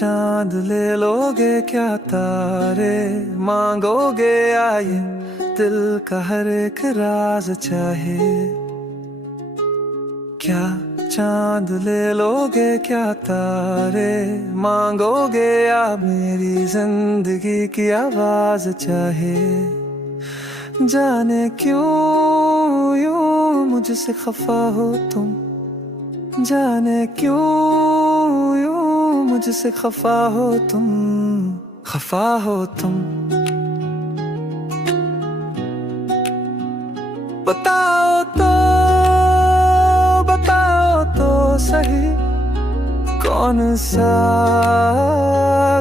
चांद ले लोगे क्या तारे मांगोगे आए दिल का हर एक राज चाहे। क्या चांद ले लोगे क्या तारे मांगोगे या मेरी जिंदगी की आवाज चाहे। जाने क्यों यूं मुझसे खफा हो तुम, जाने क्यों यूं मुझसे खफा हो तुम, खफा हो तुम। बताओ तो सही कौन सा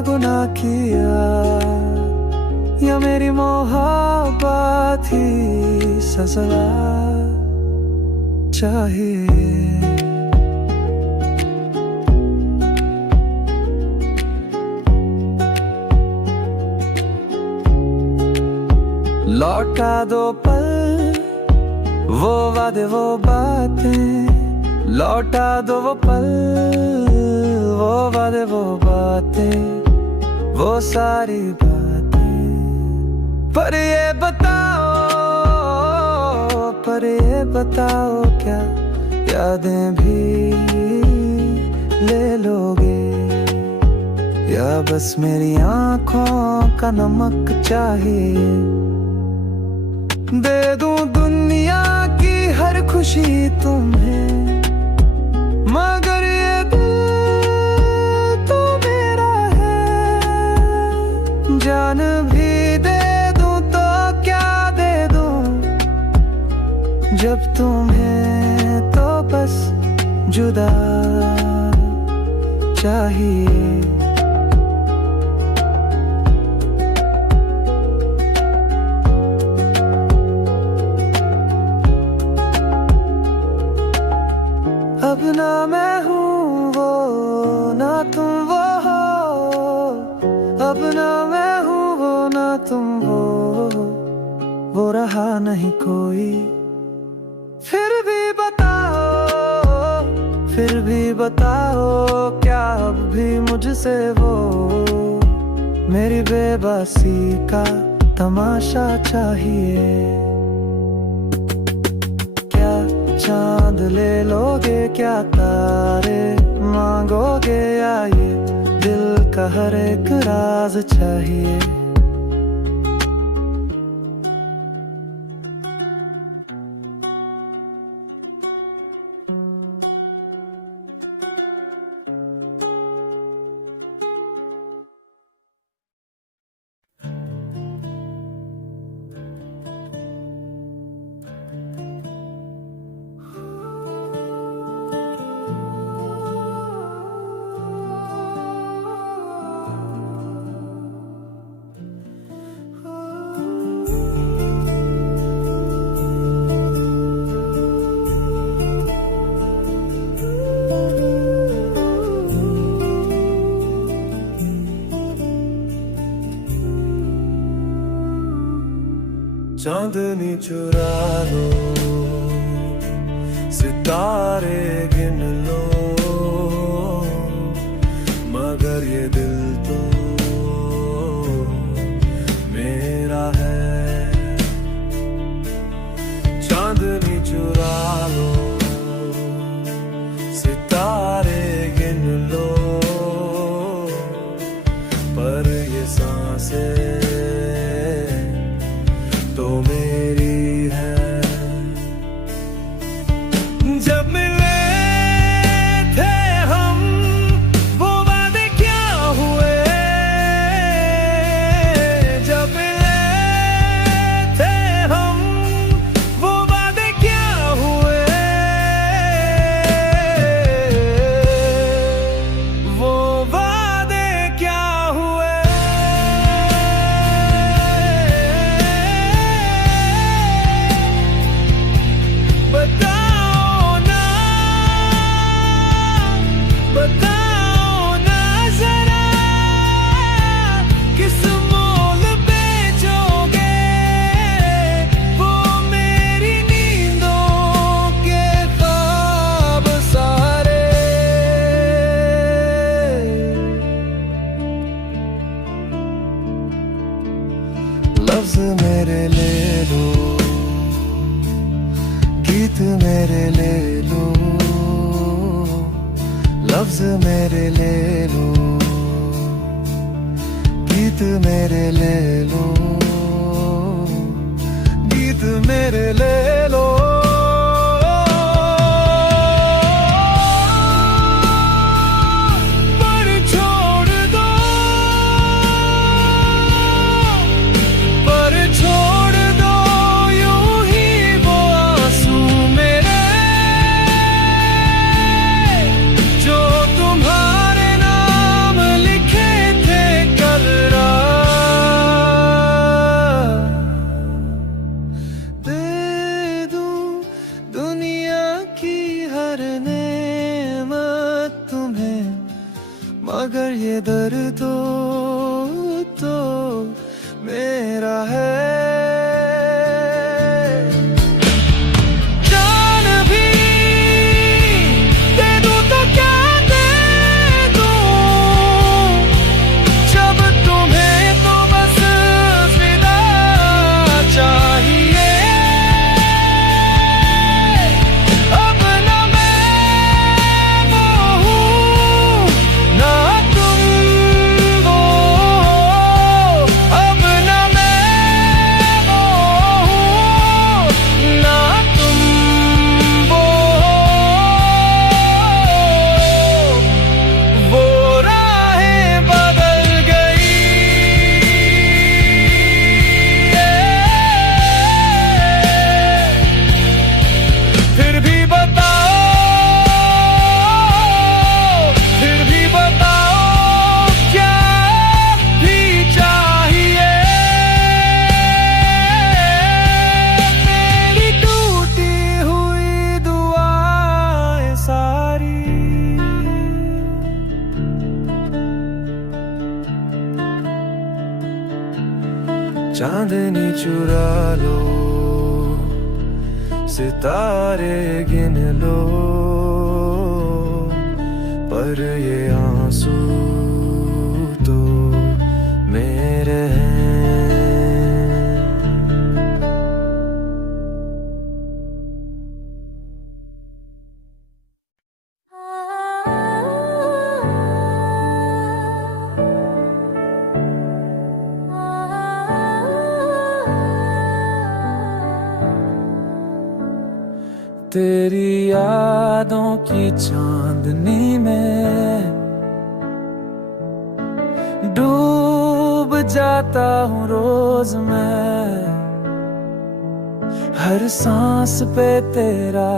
गुनाह किया, या मेरी मोहब्बत ही सजा चाहिए। लौटा दो पल वो वादे वो बातें, लौटा दो वो पल वो वादे वो बातें, वो सारी बातें। पर ये बताओ क्या यादें भी ले लोगे, या बस मेरी आंखों का नमक चाहिए। दे दूं दुनिया की हर खुशी तुम्हें, मगर ये दिल तो मेरा है। जान भी दे दूं तो क्या दे दूं, जब तुम्हें तो बस जुदा चाहिए। अब ना मैं हूँ वो ना तुम वो हो, अब ना मैं हूँ वो ना तुम वो रहा नहीं कोई। फिर भी बताओ क्या अब भी मुझसे वो मेरी बेबसी का तमाशा चाहिए। क्या चांद ले लोगे क्या तारे मांगोगे, या ये दिल का हर एक राज चाहिए। चांदनी चुरा लो सितारे गिन लो, मगर ये दिल तो मेरा है। चांदनी चुरा लो सितारे गिन लो, पर ये सांसें तो मेरी है। जब मिले थे हम वो वादे क्या हुए, जब मिले थे हम वो वादे क्या हुए, वो वादे क्या हुए। बताओ ना मेरे ले लो, लफ्ज मेरे ले लो, गीत मेरे ले लो, गीत मेरे ले लो। मगर ये दर्द तो मेरा है। जान भी दे दूं तो क्या दे दूं, जब तुम्हें तो बस विदा चाहिए। अब न मैं वो हूँ ना तुम वो, अब न मैं वो हूँ ना तुम वो राहें बदल गई। फिर भी बताओ, फिर भी बताओ क्या भी चाहिए। मेरी टूटी हुई दुआएं सारी चांदनी चुरा लो, सितारे गिन लो, पर ये आंसू तो मेरे हैं। तेरी यादों की चांदनी में डूब जाता हूँ रोज मैं, हर सांस पे तेरा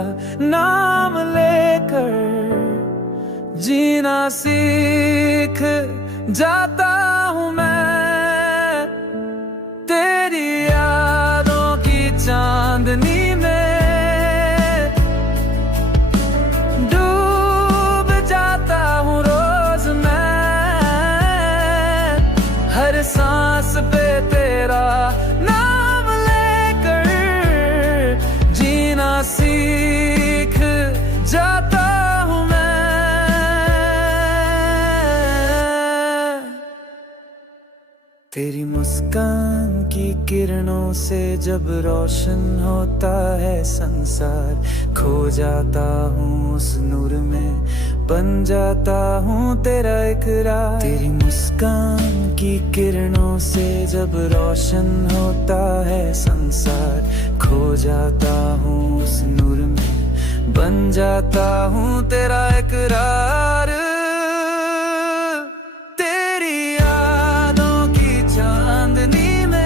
नाम लेकर जीना सीख जाता हूँ मैं। तेरी यादों की चांदनी में सांस पे तेरा नाम लेकर जीना सीख जाता हूँ मैं। तेरी मुस्कान की किरणों से जब रोशन होता है संसार, खो जाता हूँ उस नूर में, बन जाता हूँ तेरा इकरार। तेरी मुस्कान की किरणों से जब रोशन होता है संसार, खो जाता हूँ उस नूर में, बन जाता हूँ तेरा इकरार। तेरी यादों की चांदनी में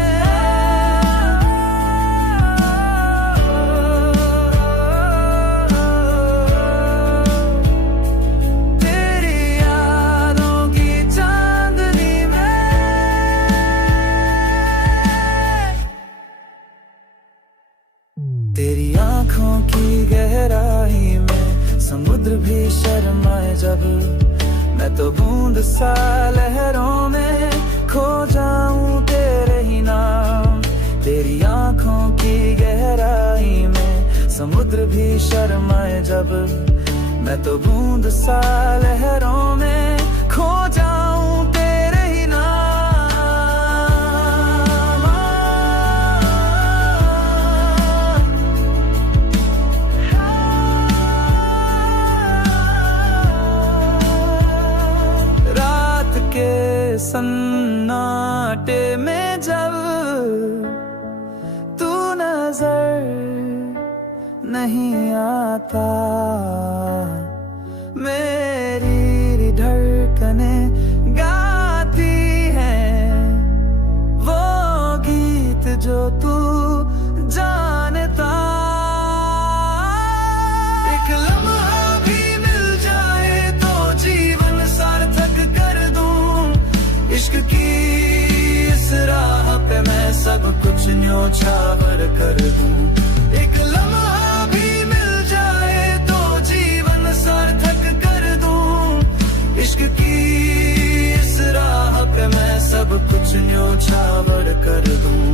तेरी आँखों की गहराई में समुद्र भी शर्माए जब, मैं तो बूंद सा लहरों में खो जाऊं तेरे ही नाम। तेरी आँखों की गहराई में समुद्र भी शर्माए जब, मैं तो बूंद सा लहरों में खो जाऊं तेरे ही नाम। आता। मेरी धड़कने गाती है वो गीत जो तू जानता। एक लम्हा भी मिल जाए तो जीवन सार्थक कर दूं। इश्क की इस राह पे मैं सब कुछ न्योछावर कर दूं। एक लम्हा भी मिल जाए तो जीवन सार्थक कर दूं। इश्क की इस राह पे मैं सब कुछ न्योछावर कर दूं।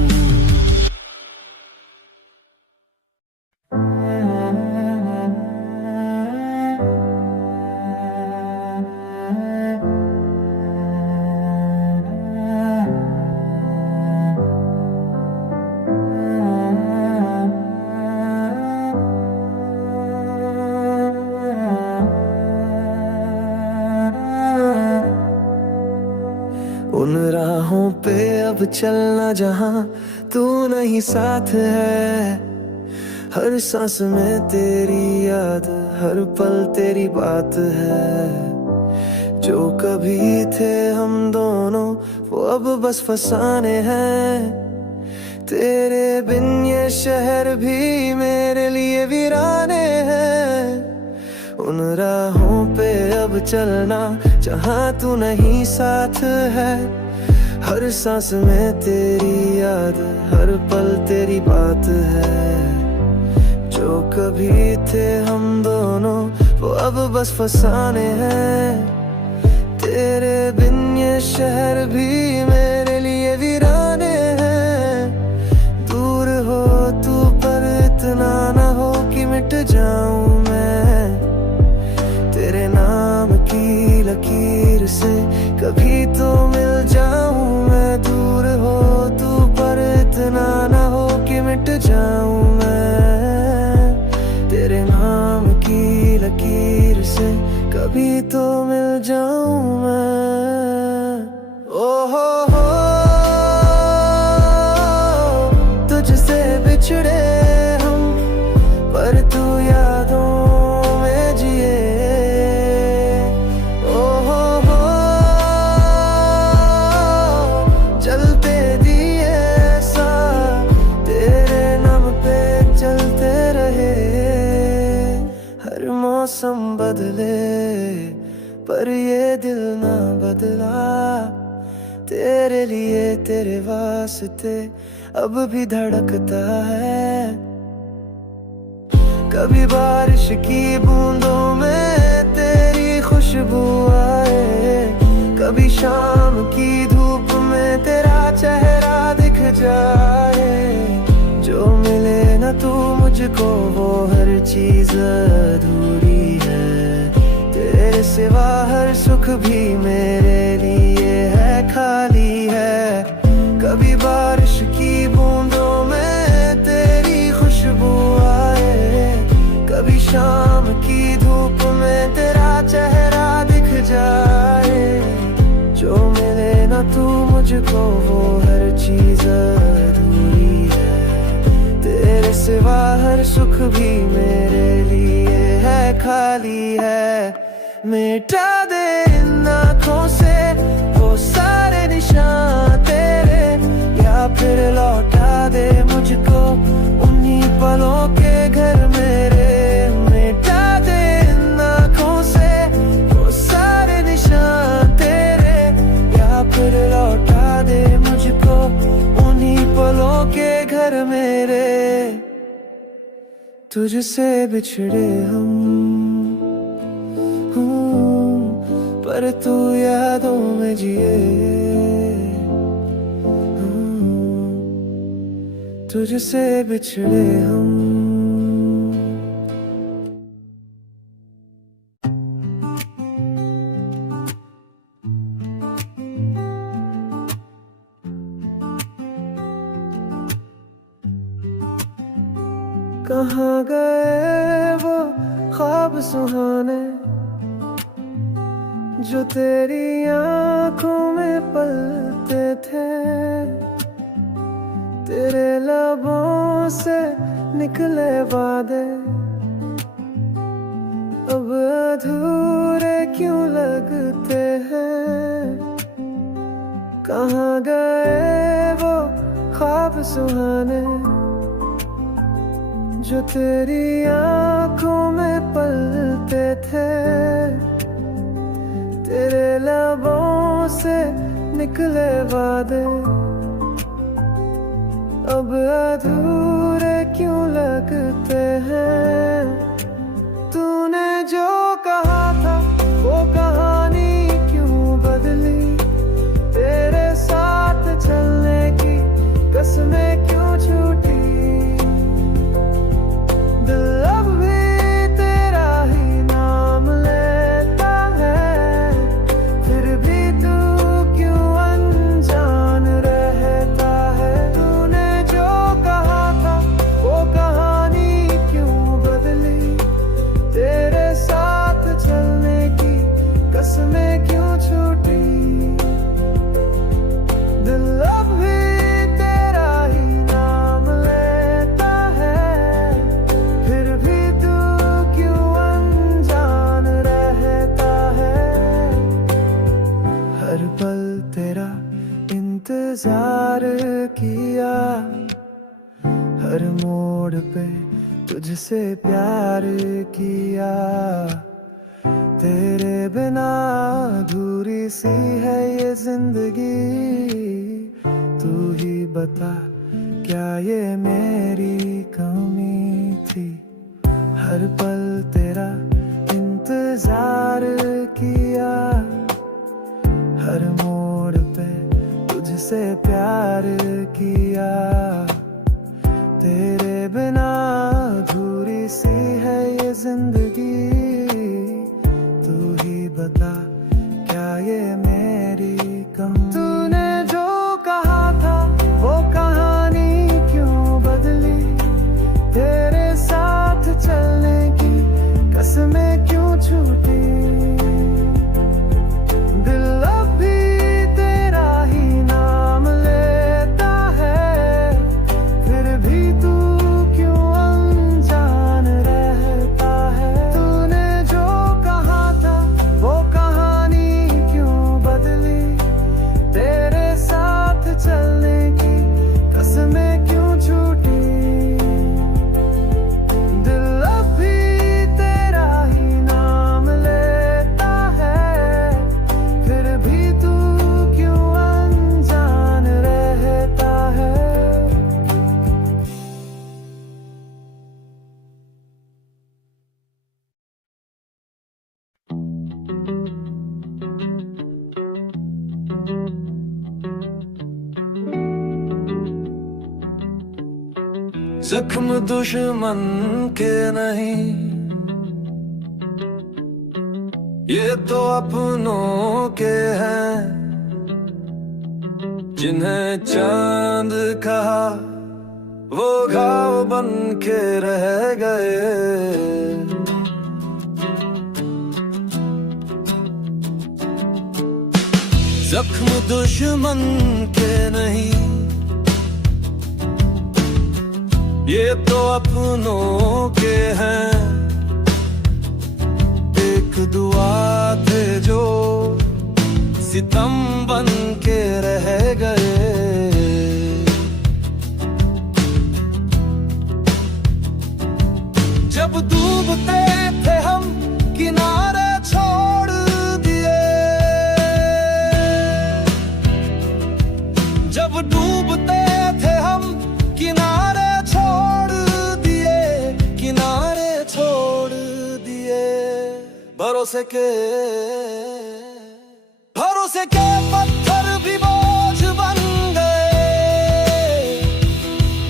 उन राहों पे अब चलना जहां तू नहीं साथ है। हर सांस में तेरी याद, हर पल तेरी बात है। जो कभी थे हम दोनों वो अब बस फसाने हैं। तेरे बिन ये शहर भी मेरे लिए वीराने हैं। उन राहों पे अब चलना जहां तू नहीं साथ है। हर सांस में तेरी याद, हर पल तेरी बात है। जो कभी थे हम दोनों वो अब बस फसाने हैं। तेरे बिन ये शहर भी मेरे लिए वीराने हैं। दूर हो तू पर इतना ना हो कि मिट जाऊं मैं। तेरे नाम की लकीर से कभी तो मिल जाऊं मैं। दूर हो तू पर इतना ना हो कि मिट जाऊं मैं। तेरे नाम की लकीर से कभी तो मिल जाऊं मैं। ओ हो तुझसे बिछड़े हम पर तू यादों में जिए। ओ हो जलते दिए सा तेरे नाम पे चलते रहे। हर मौसम बदले पर ये दिल ना बदला। तेरे लिए तेरे वास्ते अब भी धड़कता है। कभी बारिश की बूंदों में तेरी खुशबू आए। कभी शाम की धूप में तेरा चेहरा दिख जाए। जो मिले न तू मुझको वो हर चीज अधूरी है। तेरे सिवा हर सुख भी मेरे लिए है खाली है। कभी बारिश की बूंदों में तेरी खुशबू आए। कभी शाम की धूप में तेरा चेहरा दिख जाए। जो मिले ना तू मुझको वो हर चीज अधूरी है। तेरे सिवा हर सुख भी मेरे लिए है खाली है। मिटा दे इन आँखों से वो सारे निशान तेरे। या फिर लौटा दे मुझको उन्हीं पलों के घर मेरे। मिटा दे इन आँखों से वो सारे निशान तेरे। या फिर लौटा दे मुझको उन्हीं पलों के घर मेरे। तुझसे बिछड़े हम पर तू यादों में जिए। तुझसे बिछड़े हम। कहाँ गए वो ख्वाब सुहाने जो तेरी आँखों में पलते थे। तेरे लबों से निकले वादे अधूरे क्यों लगते हैं, कहाँ गए वो ख्वाब सुहाने जो तेरी आंखों में पलते थे। तेरे लबों से निकले वादे अब अधूरे क्यों लगते हैं। तूने जो कहा था वो कहानी क्यों बदली, तेरे साथ चलने की कसमें क्यों छूटी। दिल अब भी तेरा ही नाम लेता है, फिर भी तू क्यों अनजान रहता है। तूने जो कहा था वो कहानी क्यों बदली, तेरे साथ चलने की कसमें क्यों छूटी। दिल अब भी तेरा ही नाम लेता है, फिर भी तू क्यों अनजान रहता है। हर पल तेरा इंतजार किया, हर मोड़ पे तुझसे प्यार किया। तेरे बिना अधूरी सी है ये जिंदगी, तू ही बता क्या ये मेरी कमी थी। हर पल तेरा इंतजार किया, हर मोड़ पे तुझसे प्यार किया। तेरे बिना अधूरी सी है ये जिंदगी, तू ही बता क्या ये मेरी कम। तूने जो कहा था वो कहानी क्यों बदली, तेरे साथ चलने की कसमें क्यों छूटी। दिल अब भी तेरा ही नाम लेता है, फिर भी तू क्यों अनजान रहता है। तूने जो कहा था वो कहानी क्यों बदली, तेरे साथ चलने की कसमें क्यों छूटी। दिल अब भी तेरा ही नाम लेता है, फिर भी तू क्यों अनजान रहता है। जख्म दुश्मन के नहीं, ये तो अपनों के हैं। जिन्हें चांद कहा वो घाव बन के रह गए। जख्म दुश्मन के नहीं, ये तो अपनों के हैं। एक दुआ थे जो सितम बन के रह गए। जब डूबते थे हम किनारे छोड़ दिए, जब डूबते थे हम किनारे छोड़ दिए, किनारे छोड़ दिए। भरोसे के पत्थर भी बोझ बन गए।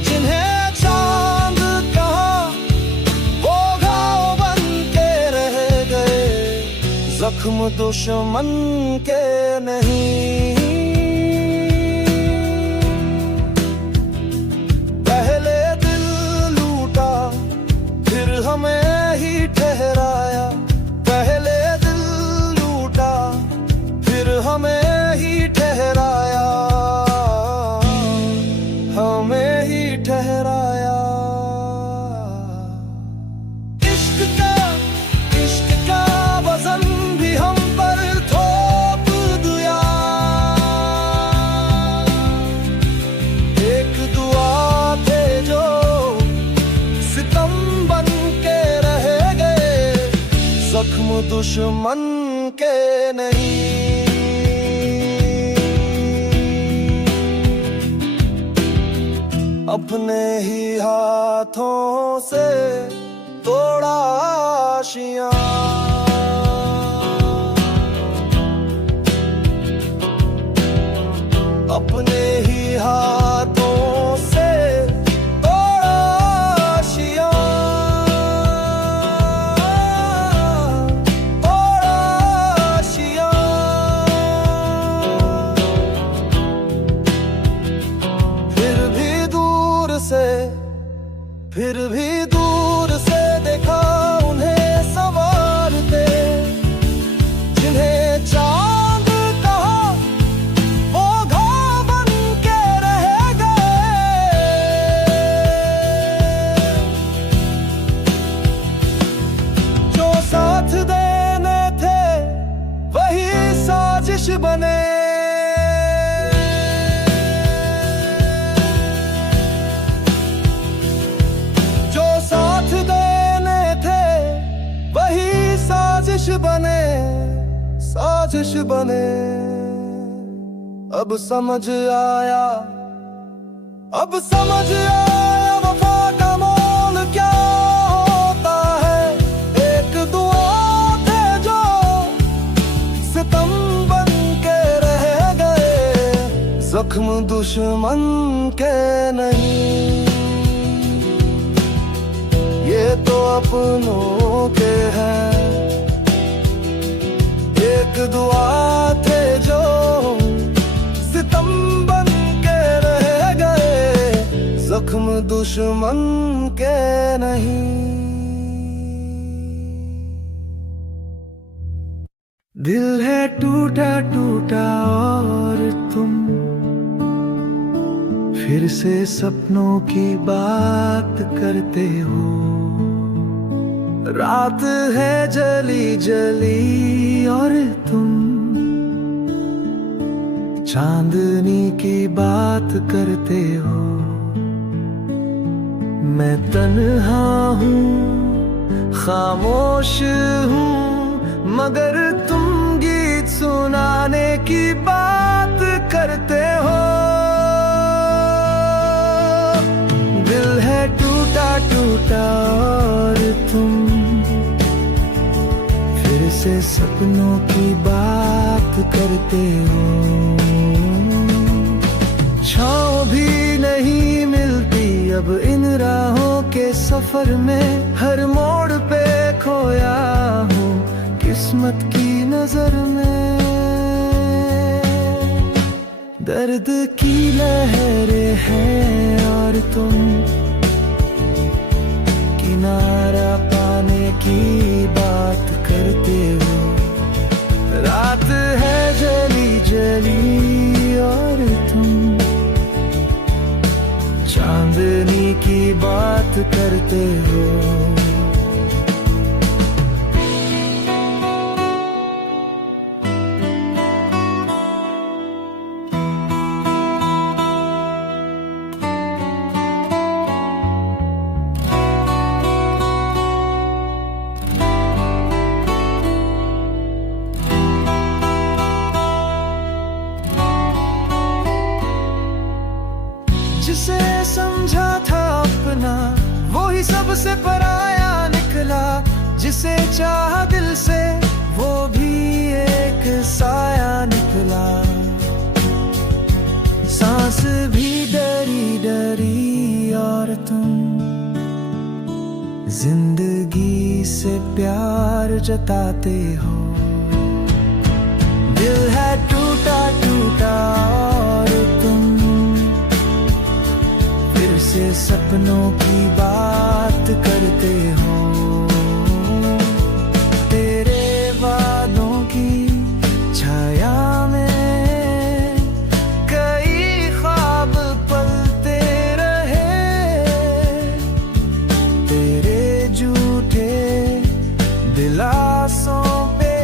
जिन्हें चांद कहा वो घाव बन के रह गए। जख्म दुश्मन के नहीं, पहले दिल लूटा फिर हमें ही ठहराया। पहले दिल लूटा फिर हमें ही ठहराया, हमें ही ठहराया। इश्क का जख्म दुश्मन के नहीं, अपने ही हाथों से तोड़ा आशियां। अपने ही हाथों से तोड़ा आशियां, तोड़ा आशियां। फिर भी दूर से देखा उन्हें संवारते, जिन्हें चांद कहा वो घाव बन के रह गए। जो साथ देने थे वही साजिश बने, साजिश बने। अब समझ आया, अब समझ आया वफा का मोल क्या होता है। एक दुआ थे जो सितम बन के रह गए, जख्म दुश्मन के नहीं, ये तो अपनों के हैं। एक दुआ थे जो सितम बन के रह गए, जख्म दुश्मन के नहीं। दिल है टूटा टूटा और तुम फिर से सपनों की बात करते हो। रात है जली जली और तुम चांदनी की बात करते हो। मैं तन्हा हूँ, खामोश हूँ, मगर तुम गीत सुनाने की बात करते हो। दिल है टूटा टूटा और तुम फिर से सपनों की बात करते हो। छाँव भी नहीं मिलती अब इन राहों के सफर में, हर मोड़ पे खोया हूँ किस्मत की नजर में। दर्द की लहरें हैं और तुम किनारा पाने की बात करते हो। रात है जली जली और तुम चांदनी की बात करते हो। जिसे समझा था अपना वो ही सबसे पराया निकला, जिसे चाहा दिल से वो भी एक साया निकला। सांस भी डरी डरी और तुम जिंदगी से प्यार जताते हो। दिल है टूटा टूटा और तुम फिर से सपनों की बात करते हो। तेरे वादों की छाया में कई ख्वाब पलते रहे, तेरे झूठे दिलासों पे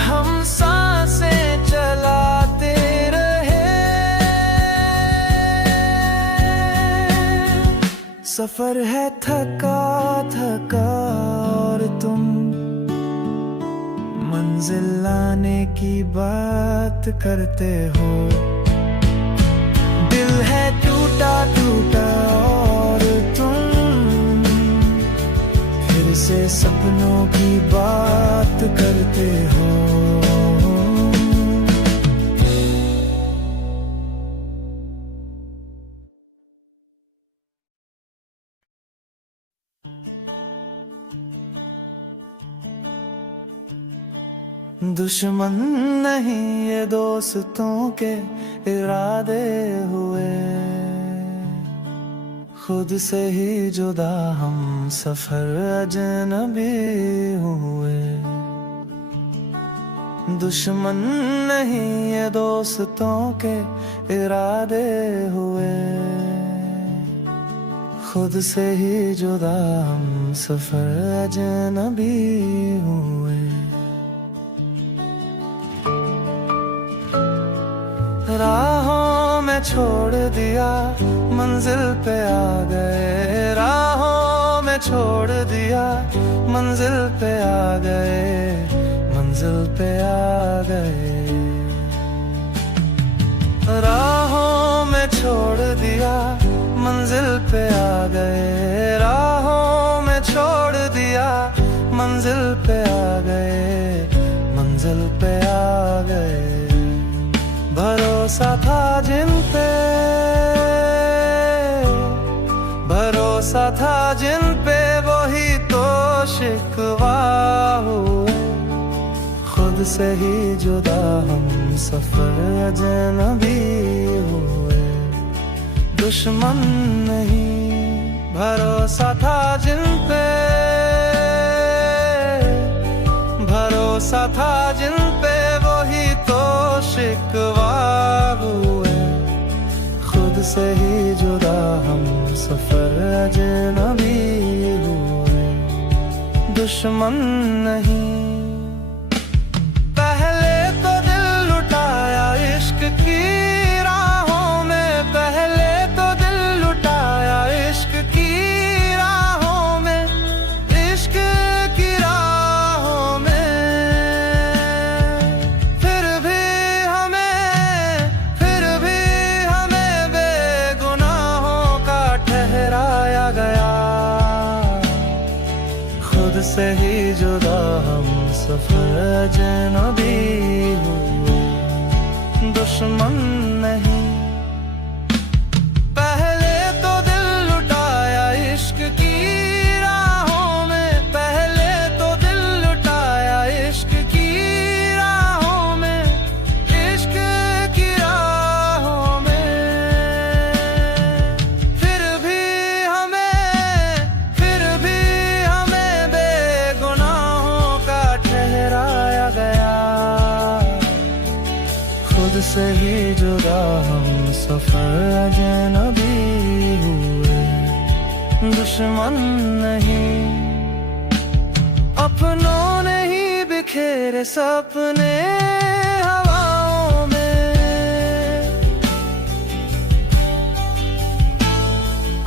हम सांसें चलाते रहे। सफर है थका थका और तुम मंजिल लाने की बात करते हो। दिल है टूटा टूटा और तुम फिर से सपनों की बात करते हो। दुश्मन नहीं ये दोस्तों के इरादे हुए, खुद से ही जुदा हम सफर अजनबी हुए। दुश्मन नहीं ये दोस्तों के इरादे हुए, खुद से ही जुदा हम सफर अजनबी हुए। राहों में छोड़ दिया मंजिल पे आ गए, राहों में छोड़ दिया मंजिल पे आ गए, मंजिल पे आ गए। राहों में छोड़ दिया मंजिल पे आ गए, राहों में छोड़ दिया मंजिल पे आ गए, मंजिल पे आ गए। भरोसा था जिन पे, भरोसा था जिन पे वही तो शिकवा हुए, खुद से ही जुदा हम सफर अजनबी हुए। दुश्मन नहीं भरोसा था जिन पे, भरोसा था जिन पे वही तो शिकवा हुए, खुद से ही जुदा हम सफर अजनबी हुए। दुश्मन नहीं पहले तो दिल लुटाया इश्क की राहों में, पहले तो दिल लुटाया इश्क की राहों में, इश्क की राहों में। फिर भी हमें बेगुनाहों का ठहराया गया, खुद से ही जुदा हम सफर अजनबी हुए। दुश्मन नहीं पहले तो दिल लुटाया इश्क की राहों में, पहले तो दिल लुटाया इश्क की राहों में, इश्क की राहों में। फिर भी हमें बेगुनाहों का ठहराया गया, खुद से ही जुदा हम सफर अजनबी हुए। दुश्मन नहीं अपनों ने ही बिखेरे सपने हवाओं में,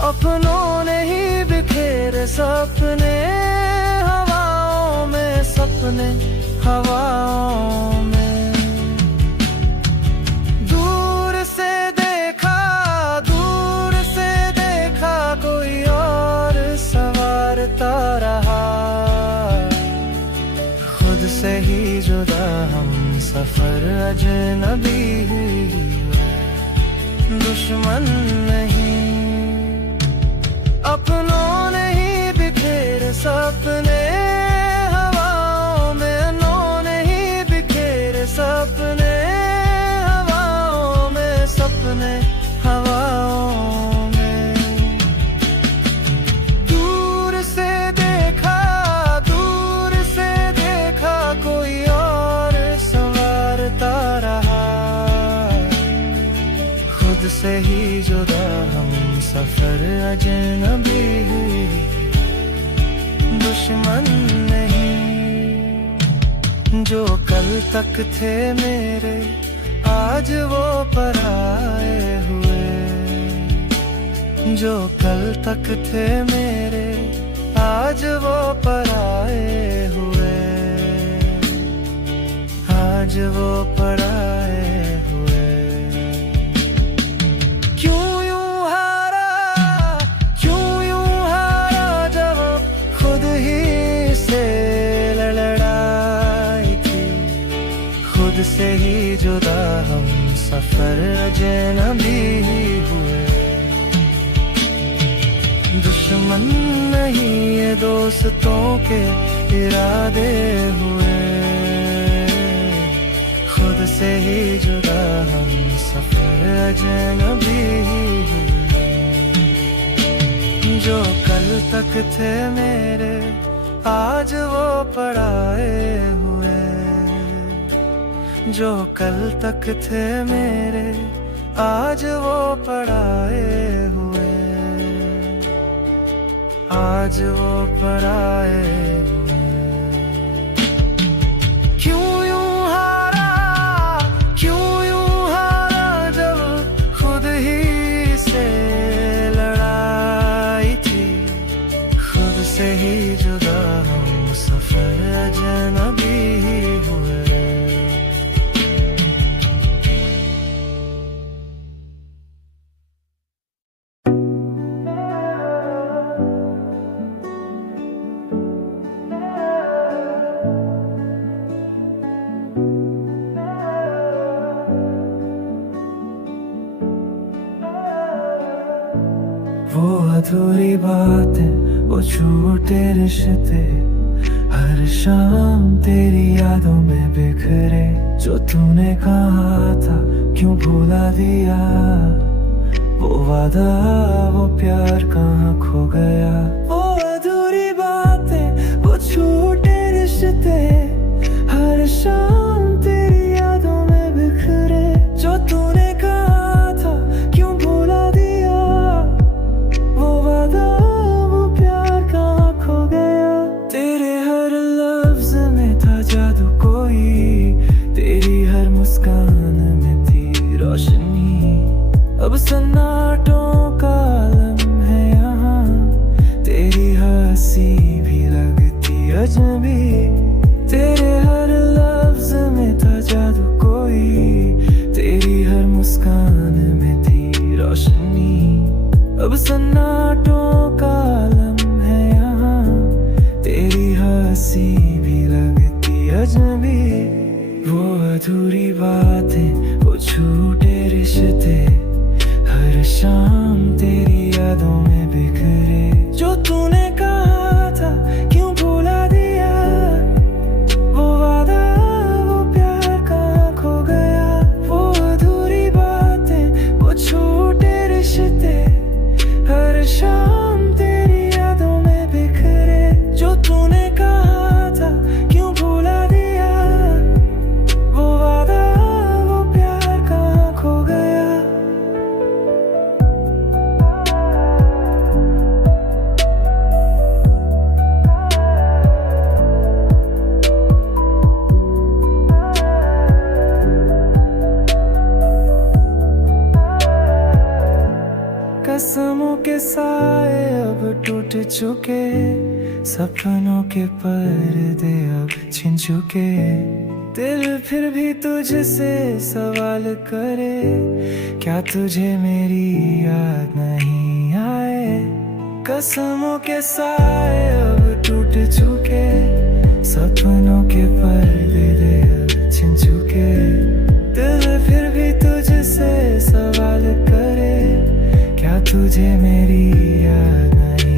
अपनों ने ही बिखेरे सपने हवाओं में, सपने हवाओं में। दूर से देखा कोई और संवारता रहा, खुद से ही जुदा हम सफर अजनबी हुए। दुश्मन नहीं अपनों ने ही बिखेरे सपने हवाओं में, उन्होंने ही बिखेरे सपने हवाओं में, सपने हवाओं में। दूर से देखा कोई और संवारता रहा, खुद से ही जुदा हम सफर अजनबी हुए। दुश्मन नहीं जो कल तक थे मेरे आज वो पराए हुए, जो कल तक थे मेरे आज वो पराए हुए। आज वो पराए हुए। क्यों यूं हारा, क्यों यूं हारा, जब खुद ही से लड़ाई थी। खुद से ही जुदा हम सफर अजनबी हुए। दुश्मन नहीं ये दोस्तों के इरादे हुए। खुद से ही जुदा हम सफर अजनबी हुए। जो कल तक थे मेरे आज वो पराए हुए। जो कल तक थे मेरे आज वो पराए हुए। आज वो पराए हुए। क्यों यूं हारा, क्यों यूं हारा, जब खुद ही से लड़ाई थी। खुद से ही जुदा हम सफर अजनबी हुए। वो अधूरी बातें, वो छूटे रिश्ते, हर शाम तेरी यादों में बिखरे। जो तूने कहा था क्यों भुला दिया। वो वादा, वो प्यार कहाँ खो गया। वो अधूरी बातें, वो छूटे रिश्ते, हर शाम तेरी यादों में बिखरे। जो तूने कहा था क्यों भुला दिया। वो वादा, वो प्यार कहाँ खो गया। तेरे हर लफ्ज में था जादू कोई। तेरी हर मुस्कान में थी रोशनी। अब सन्नाटों का आलम है यहाँ। तेरी हंसी भी लगती अजनबी। तेरे हर लफ्ज में था जादू कोई। तेरी हर मुस्कान में थी रोशनी। अब सन्नाटों का आलम है यहाँ। तेरी हंसी भी लगती अजनबी। वो अधूरी बातें, वो छूटे रिश्ते, हर शाम तेरी यादों में बिखरे। जो तूने कहा था क्यों भुला दिया। वो वादा, वो प्यार कहाँ खो गया। वो अधूरी बातें, वो छूटे रिश्ते, हर शाम तेरी यादों में बिखरे। जो तूने कहा था क्यों भुला दिया। वो वादा, वो प्यार कहाँ खो गया। कसमों के साए अब टूट चुके। सपनों के पर्दे अब छिन चुके। दिल फिर भी तुझसे सवाल करे। क्या तुझे मेरी याद नहीं आए। कसमों के साए अब टूट चुके। सपनों के पर्दे अब छिन चुके। दिल फिर भी तुझसे सवाल करे। क्या तुझे मेरी याद नहीं